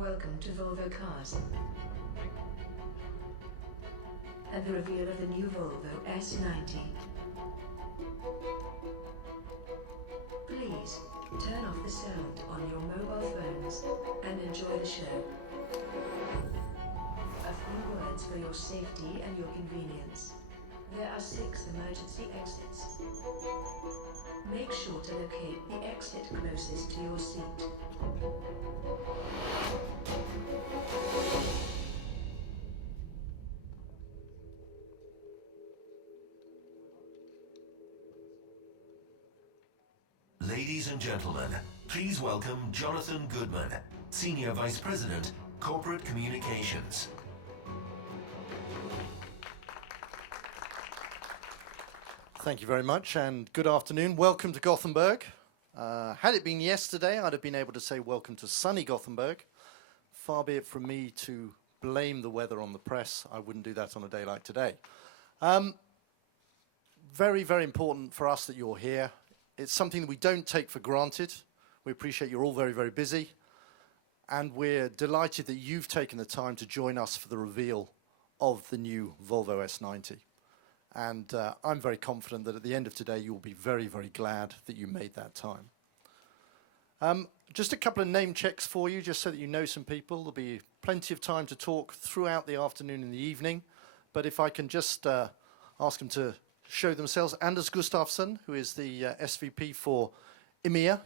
Welcome to Volvo Cars and the reveal of the new Volvo S90. Please turn off the sound on your mobile phones and enjoy the show. A few words for your safety and your convenience. There are 6 emergency exits. Make sure to locate the exit closest to your seat. Ladies and gentlemen, please welcome Jonathan Goodman, Senior Vice President, Corporate Communications. Thank you very much, and good afternoon. Welcome to Gothenburg. Had it been yesterday, I'd have been able to say welcome to sunny Gothenburg. Far be it from me to blame the weather on the press. I wouldn't do that on a day like today. Very, very important for us that you're here. It's something that we don't take for granted. We appreciate you're all very, very busy. And we're delighted that you've taken the time to join us for the reveal of the new Volvo S90. And I'm very confident that at the end of today, you'll be very, very glad that you made that time. Just a couple of name checks for you, just so that you know some people. There'll be plenty of time to talk throughout the afternoon and the evening. But if I can just ask them to show themselves. Anders Gustafsson, who is the SVP for EMEA,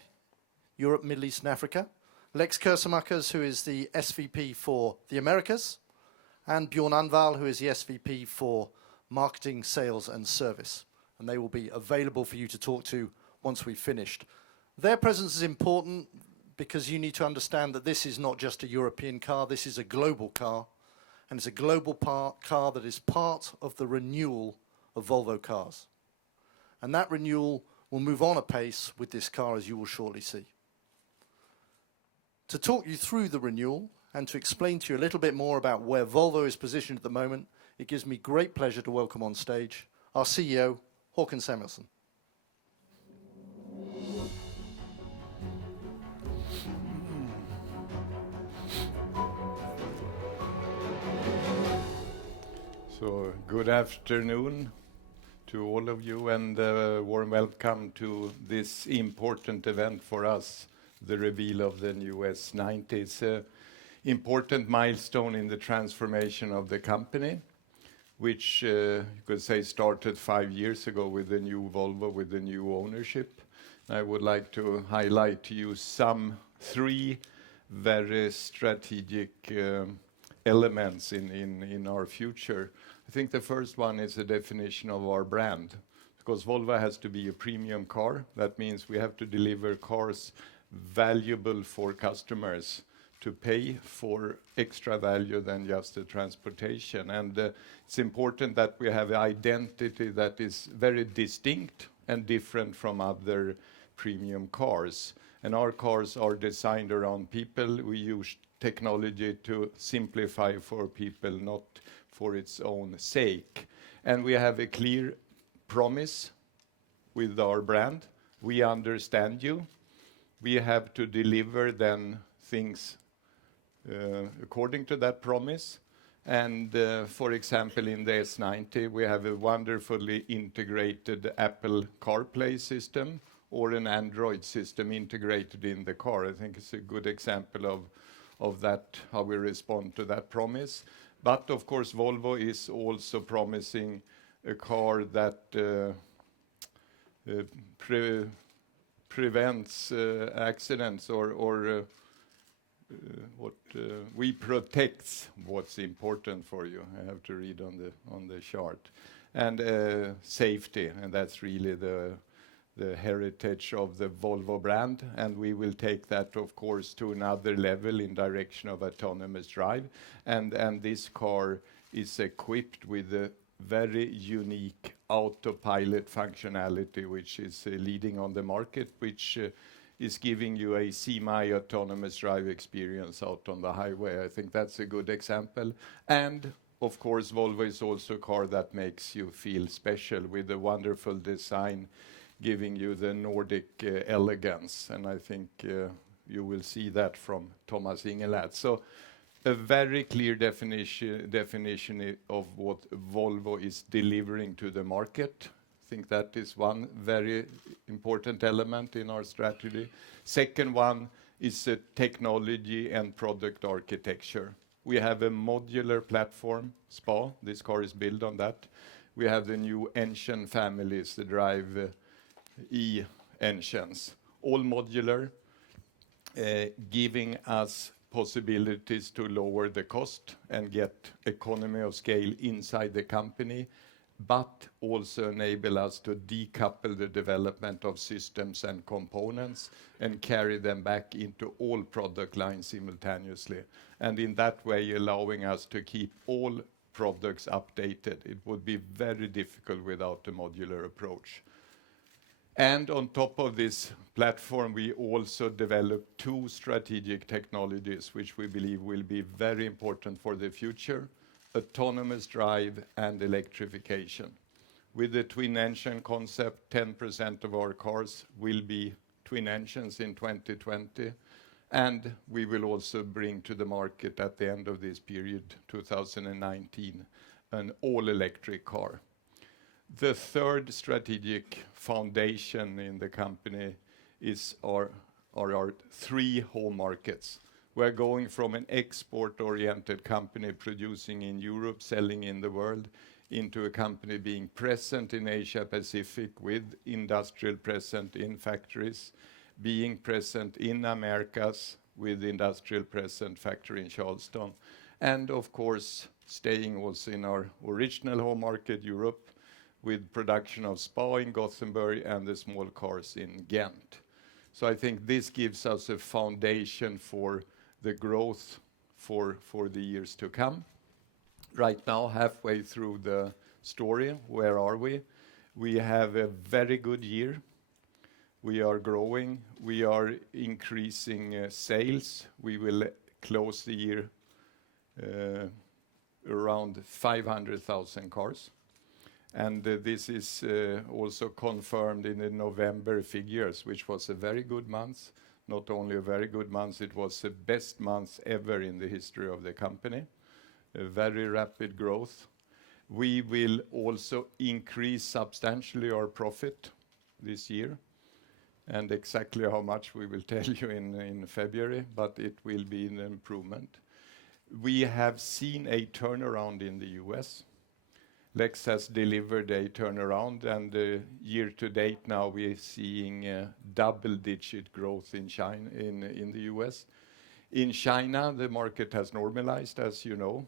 Europe, Middle East and Africa. Lex Kersemackers, who is the SVP for the Americas. And Bjorn Anval, who is the SVP for Marketing, Sales and Service. And they will be available for you to talk to once we've finished. Their presence is important because you need to understand that this is not just a European car, this is a global car. And it's a global car that is part of the renewal of Volvo cars. And that renewal will move on apace with this car, as you will shortly see. To talk you through the renewal and to explain to you a little bit more about where Volvo is positioned at the moment, it gives me great pleasure to welcome on stage our CEO, Håkan Samuelsson. So, good afternoon to all of you, and warm welcome to this important event for us, the reveal of the new S90. It's an important milestone in the transformation of the company, which you could say started 5 years ago with the new Volvo, with the new ownership. I would like to highlight to you some 3 very strategic elements in our future. I think the first one is the definition of our brand, because Volvo has to be a premium car. That means we have to deliver cars valuable for customers to pay for extra value than just the transportation. And it's important that we have an identity that is very distinct and different from other premium cars. And our cars are designed around people. We use technology to simplify for people, not for its own sake. And we have a clear promise with our brand. We understand you. We have to deliver then things according to that promise. And for example, in the S90, we have a wonderfully integrated Apple CarPlay system or an Android system integrated in the car. I think it's a good example of that, how we respond to that promise. But of course, Volvo is also promising a car that prevents accidents or we protect what's important for you. I have to read on the chart. And safety, and that's really the heritage of the Volvo brand, and we will take that, of course, to another level in direction of autonomous drive. And this car is equipped with a very unique autopilot functionality, which is leading on the market, which is giving you a semi-autonomous drive experience out on the highway. I think that's a good example. And of course, Volvo is also a car that makes you feel special with a wonderful design, giving you the Nordic elegance. And I think You will see that from Thomas Ingelät. So a very clear definition of what Volvo is delivering to the market. I think that is one very important element in our strategy. Second one is technology and product architecture. We have a modular platform, SPA. This car is built on that. We have the new engine families, the drive E-engines, all modular, giving us possibilities to lower the cost and get economy of scale inside the company, but also enable us to decouple the development of systems and components and carry them back into all product lines simultaneously. And in that way, allowing us to keep all products updated. It would be very difficult without a modular approach. And on top of this platform, we also developed two strategic technologies, which we believe will be very important for the future: autonomous drive and electrification. With the twin engine concept, 10% of our cars will be twin engines in 2020, and we will also bring to the market at the end of this period, 2019, an all-electric car. The third strategic foundation in the company is our three home markets. We're going from an export-oriented company producing in Europe, selling in the world, into a company being present in Asia Pacific with industrial present in factories, being present in Americas with industrial present factory in Charleston, and of course, staying also in our original home market, Europe, with production of SPA in Gothenburg and the small cars in Ghent. So I think this gives us a foundation for the growth for the years to come. Right now, halfway through the story, where are we? We have a very good year. We are growing. We are increasing sales. We will close the year around 500,000 cars. And this is also confirmed in the November figures, which was a very good month. Not only a very good month, it was the best month ever in the history of the company. A very rapid growth. We will also increase substantially our profit this year, and exactly how much we will tell you in February, but it will be an improvement. We have seen a turnaround in the US. Lex has delivered a turnaround, and year to date now we are seeing double-digit growth in China, in the US. In China, the market has normalized, as you know.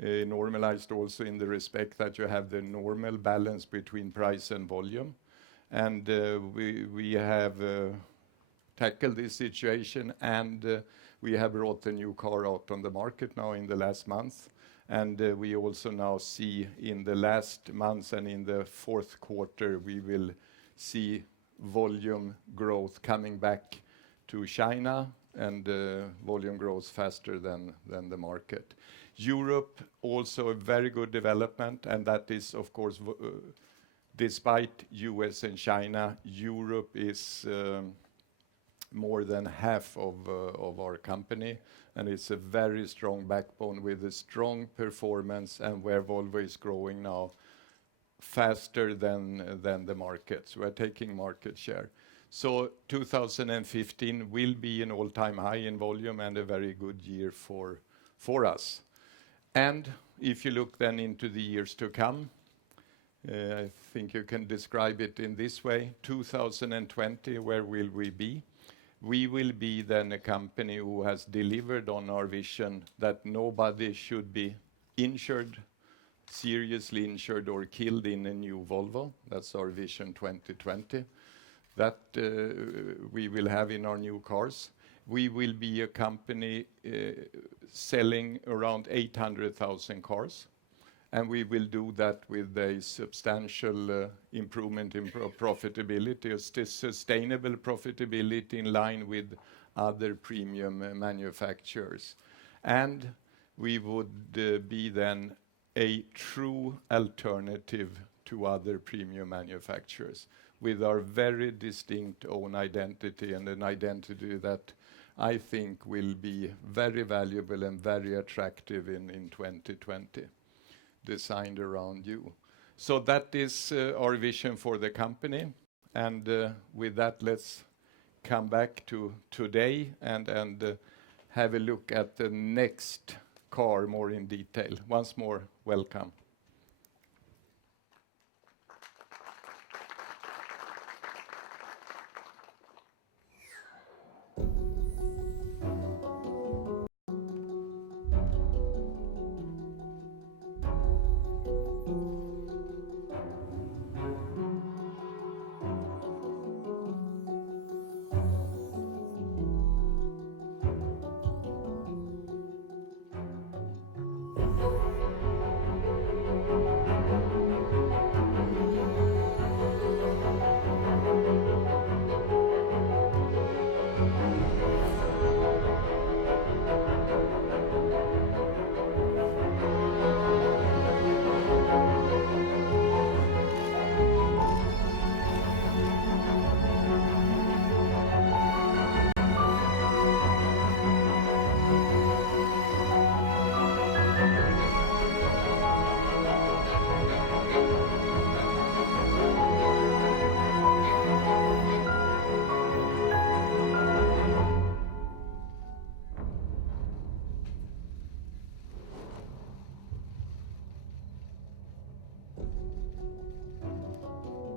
Normalized also in the respect that you have the normal balance between price and volume. And we have tackled this situation, and we have brought a new car out on the market now in the last month. And we also now see in the last months and in the fourth quarter, we will see volume growth coming back to China, and volume grows faster than the market. Europe, also a very good development, and that is, of course, despite US and China, Europe is more than half of our company, and it's a very strong backbone with a strong performance, and where Volvo is growing now faster than the markets. We're taking market share. So 2015 will be an all-time high in volume and a very good year for us. And if you look then into the years to come, I think you can describe it in this way. 2020, where will we be? We will be then a company who has delivered on our vision that nobody should be injured, seriously injured or killed in a new Volvo. That's our vision 2020. That we will have in our new cars. We will be a company selling around 800,000 cars, and we will do that with a substantial improvement in profitability, a sustainable profitability in line with other premium manufacturers. And we would be then a true alternative to other premium manufacturers with our very distinct own identity, and an identity that I think will be very valuable and very attractive in 2020, designed around you. So that is our vision for the company. And with that, let's come back to today and have a look at the next car more in detail. Once more, welcome.